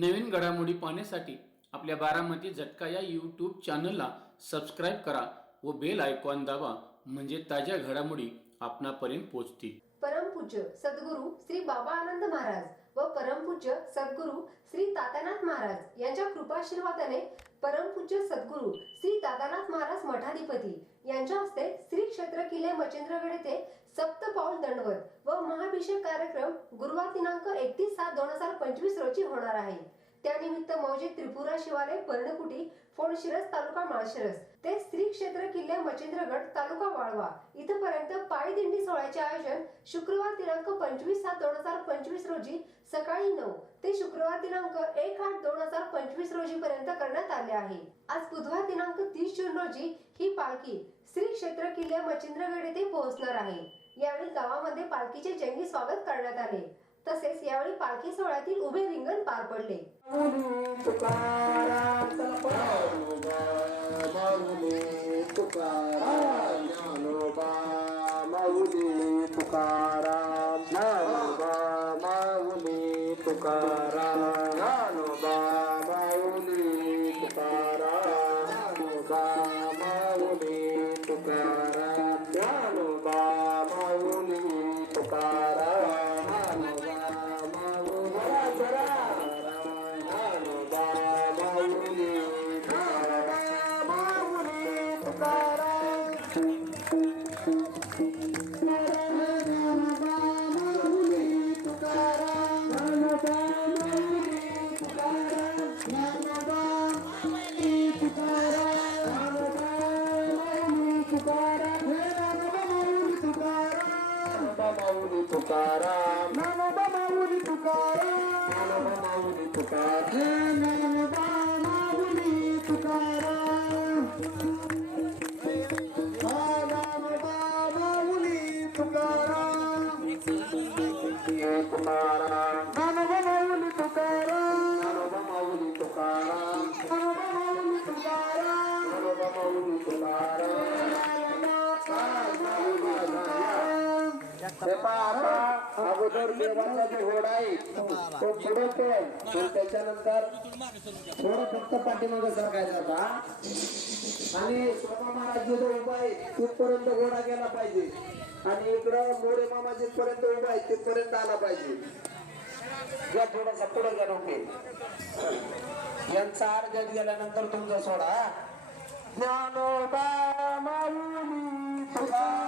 नवीन घडामोडी पाहण्यासाठी आपल्या बारामती झटका या यूट्यूब चॅनलला सबस्क्राईब करा व बेल आयकॉन दाबा म्हणजे ताज्या घडामोडी आपणापर्यंत पोहोचतील. परमपूज्य सद्गुरू श्री बाबा आनंद महाराज व परमपूज्य सद्गुरू श्री तात्यानाथ महाराज यांच्या कृपाशीर्वादाने परमपूज्य सद्गुरू श्री दादानाथ महाराज मठाधिपती यांच्या हस्ते श्री क्षेत्र किल्ले मच्छिंद्रगड येथे सप्तपाऊल दंडवत व महाभिषेक कार्यक्रम गुरुवार दिनांक एकतीस सात दोन हजार पंचवीस रोजी होणार आहे. त्यानिमित्त मौजे त्रिपुरा शिवालय पर्णकुटी फोडशिरस तालुका माळशिरस ते श्री क्षेत्र किल्ले मच्छिंद्रगड तालुका वाळवा इथपर्यंत पायी दिंडी सोहळ्याचे आयोजन शुक्रवार दिनांक पंचवीस सात दोन हजार पंचवीस रोजी सकाळी नऊ ते शुक्रवार दिनांक एक आठ दोन हजार पंचवीस रोजी पर्यंत करण्यात आले आहे. आज बुधवार दिनांक तीस जून रोजी ही पालखी श्री क्षेत्र किल्ले मच्छिंद्रगड येथे पोहोचणार आहे. यावेळी गावामध्ये पालखीचे जंगी स्वागत करण्यात आले. तसेच यावेळी पालखी सोहळ्यातील उभे रिंगण पार पडले. तुकार మౌలి తుకారా. నమమ మౌలి తుకారా. నమమ మౌలి తుకారా. हे आता अगोदर देवाचा जो घोडा आहे तो पुढे तो त्याच्यानंतर थोडं फक्त पाठीमागे सरकायचा होता आणि शोभा महाराज जो उभा आहे तिथपर्यंत घोडा गेला पाहिजे. आणि इकडं मोरे मामा जिथपर्यंत उभा आहे तिथपर्यंत आला पाहिजे. या थोडासा पुढे घ्या डोके. यांचा अर्ध्यात गेल्यानंतर तुमचा सोडा. ज्ञानोबा माऊली तुकाराम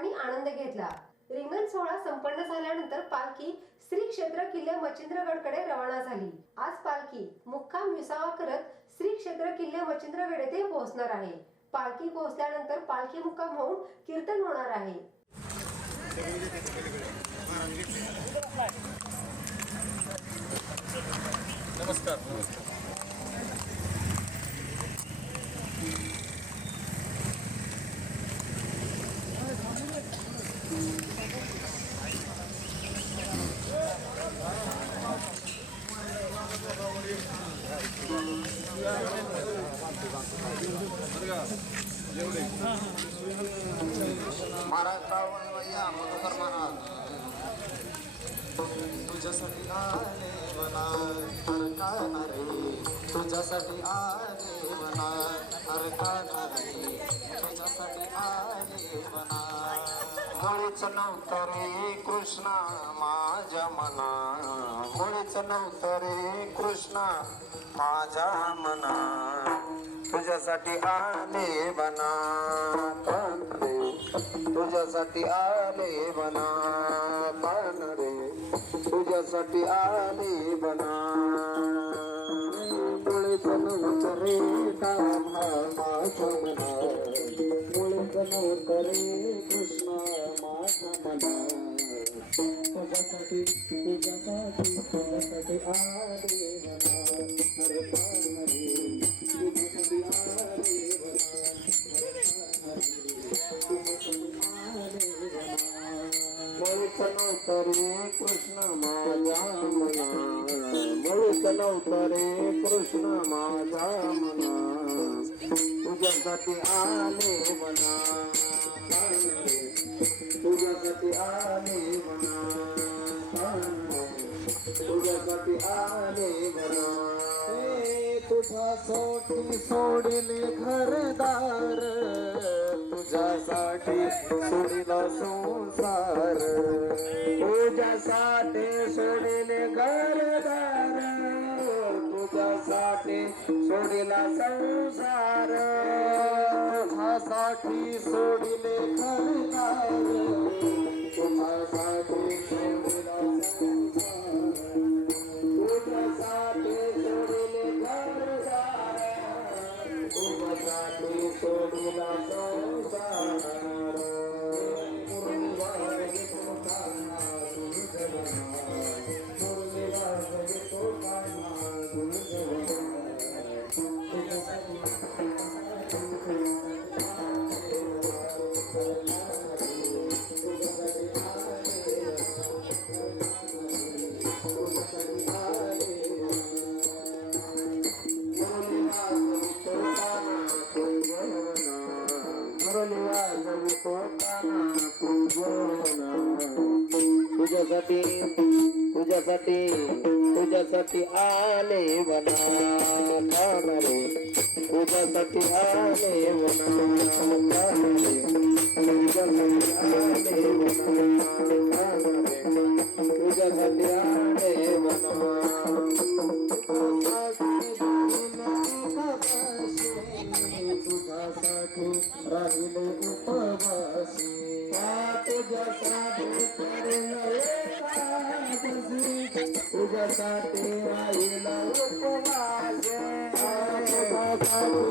सोहळ्यातील आनंद घेतला. रिंगण सोहळा संपन्न झाल्यानंतर पालखी श्री क्षेत्र किल्ले मच्छिंद्रगडकडे रवाना झाली. आज पालखी मुक्काम विसावा करत श्री क्षेत्र किल्ले मच्छिंद्रगड येथे पोहोचणार आहे. पालखी पोहोचल्यानंतर पालखी मुक्काम होऊन कीर्तन होणार आहे. महाराज श्रावण भैया मधुकर महाराज तुझ्यासाठी आले मना हरकाना रे तुझ्यासाठी आले मना हरकाना रे तुझ्यासाठी आले मना मुळीच नव्हतं रे कृष्णा माझ्या मना मुळीच नव्हतं रे कृष्णा माझ्या मना तुझ्यासाठी आले बना पण रे तुझ्यासाठी आले बना पण रे तुझ्यासाठी आले बना. मुळीच नव्हतं रे कामा माझ्या मना मुळीच नव्हतं रे कृष्णा माझ्या मना तुझ्यासाठी तुझ्यासाठी तुझ्यासाठी आले बना. अरे पण तुझ्यासाठी आले मना. तुझ्यासाठी आले मना. तुझ्यासाठी आले मना. हे तुझ्यासाठी सोडिले घरदार. तुझ्यासाठी सोडिला संसार. तुझ्यासाठी सोडिले घरदार. सोडिला संसार. तुझ्यासाठी सोडिले खरदार तुझ्यासाठी सोडिला संसार. तुझ्यासाठी सोडिले तुझ्यासाठी सोडिला संसार तुझ्यासाठी तुझ्यासाठी तुझ्यासाठी आले बना रे तुझ्यासाठी आले बना रे तुझ्यासाठी आले बना तुझ्यासाठी आले तुझ्यासाठी राहिले उपवासी तुझ्यासाठी तुझ्यासाठी राहिला उपवास तुझ्यासाठी तुझ्यासाठी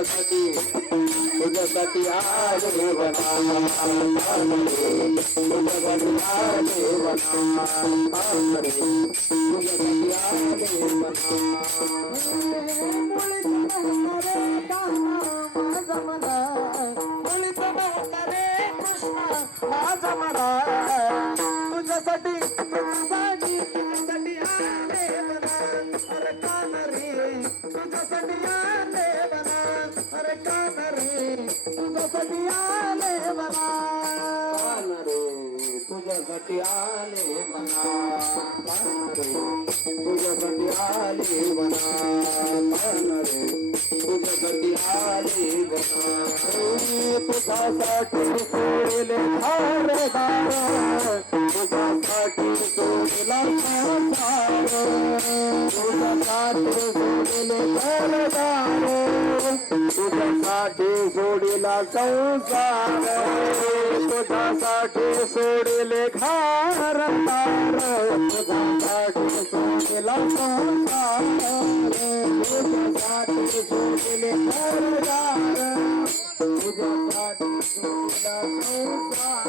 तुझ्यासाठी तुझ्यासाठी आले वना रे तुझ्यासाठी आले वना रे तुझ्यासाठी आले वना आले मना. कान रे तुझ्यासाठी आले मना. कान रे तुझ्यासाठी आले मना. तुझ्यासाठी सोडले धारदार तुझ्यासाठी सोडिला संसार. तुझ्यासाठी सोडले घरदार तुझ्यासाठी सोडला संसार. तुझ्यासाठी सोडले घरदार तुझ्यासाठी सोडला संसार.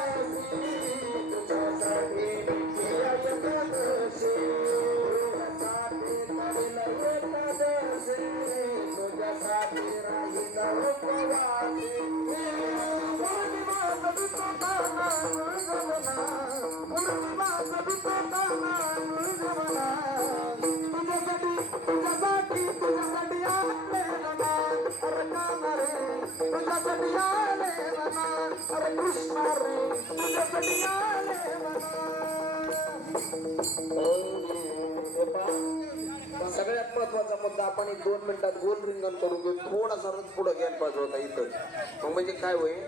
सगळ्यात महत्त्वाचा मुद्दा आपण एक दोन मिनिटात गोल रिंगण करून घेऊ. थोडासा रथ पुढे घ्यायला पाहिजे होता इथं मग म्हणजे काय होईल?